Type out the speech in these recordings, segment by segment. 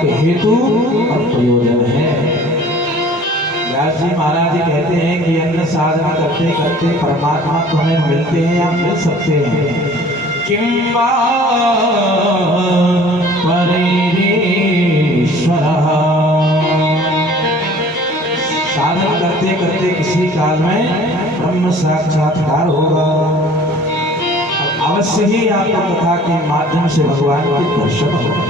एक हेतु और प्रयोजन है। व्यास जी महाराज जी कहते हैं कि अन्न साधना करते करते परमात्मा तो हमें मिलते हैं या मिल सकते हैं। किंबा परेश्वरः, साधना करते करते किसी काल में ब्रह्म साक्षात्कार होगा। अवश्य ही आपको कथा के माध्यम से भगवान के दर्शन होगा।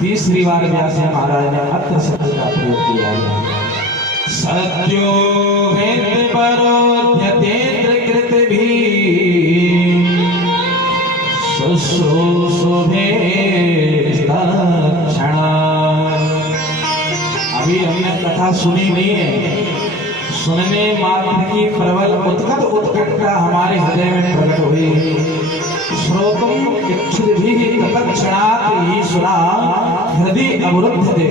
तीसरी बार व्यास महाराज ने अत्र शब्द का प्रयोग किया है। सत्यो वेद परोध्यतेन्द्र कृत भी शुशोभे तत्क्षणा। अभी हमने कथा सुनी नहीं है, सुनने मात्र की प्रबल उत्कट उत्कटता हमारे हृदय में प्रकट हुई। श्रोतुम इच्छिद्भिः तत्क्षणात् ही सुना हृदय अवरुद्ध थे।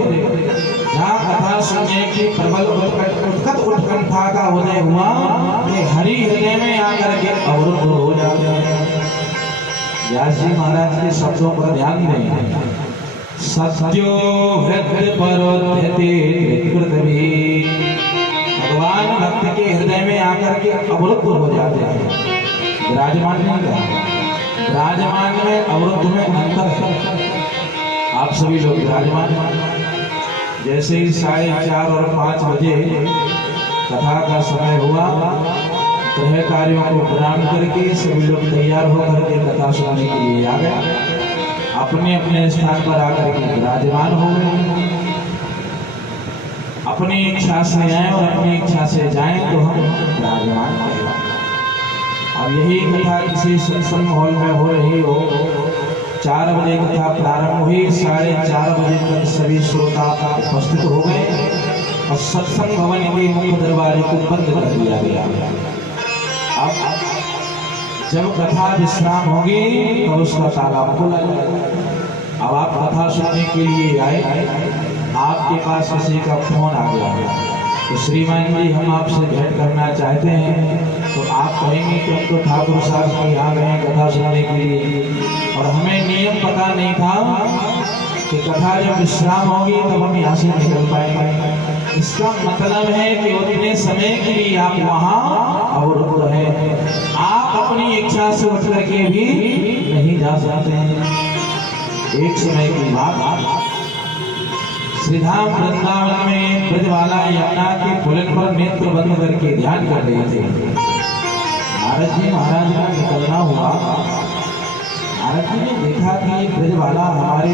जहाँ कथा सुनने की प्रबल उत्कट उत्कंठा का उदय हुआ, ये हरि हृदय में आकर के अवरुद्ध हो जाते हैं। व्यास जी महाराज के शब्दों पर ध्यान दें। सत्यो हृदय परोध्यते कृतभी, भगवान भक्त के हृदय में आकर के अवरुद्ध हो जाते हैं। विराजमान नहीं का विराजमान में अवरुद्ध में अंतर है। आप सभी लोग विराजमान, जैसे ही 4:30 और 5 बजे कथा का समय हुआ, गृह कार्यों को प्रणाम करके सभी लोग तैयार होकर के कथा सुनने के लिए आ गए। अपने अपने स्थान पर आकर के विराजमान हो गए। अपनी इच्छा से आए और अपनी इच्छा से जाएं तो हम विराजमान हैं। अब यही कथा किसी सत्संग हॉल में हो रही हो, 4 बजे कथा प्रारंभ हुई, 4:30 बजे तक सभी श्रोता उपस्थित हो गए और सत्संग भवन के मुख्य दरवाजे को बंद कर दिया गया। अब जब कथा विश्राम होगी तो उसका ताला खोला जाएगा। अब आप कथा सुनने के लिए आए, आपके पास किसी का फोन आ गया तो श्रीमान जी हम आपसे भेंट करना चाहते हैं, तो आप कहेंगे कि हम तो ठाकुर साहब के यहाँ गए कथा सुनने के लिए और हमें नियम पता नहीं था कि कथा जब विश्राम होगी तब हम यहाँ से निकल पाएंगे। इसका मतलब है कि उतने समय के लिए आप वहाँ अवरुद्ध हैं। आप अपनी इच्छा से उठ करके भी नहीं जा सकते हैं। एक समय की बात, श्रीधाम वृंदावन में ब्रजवाला यमुना के पुलिन पर नेत्र बंद करके ध्यान कर रहे थे। नारद जी महाराज का निकलना हुआ। नारद जी ने देखा कि ब्रजवाला हमारे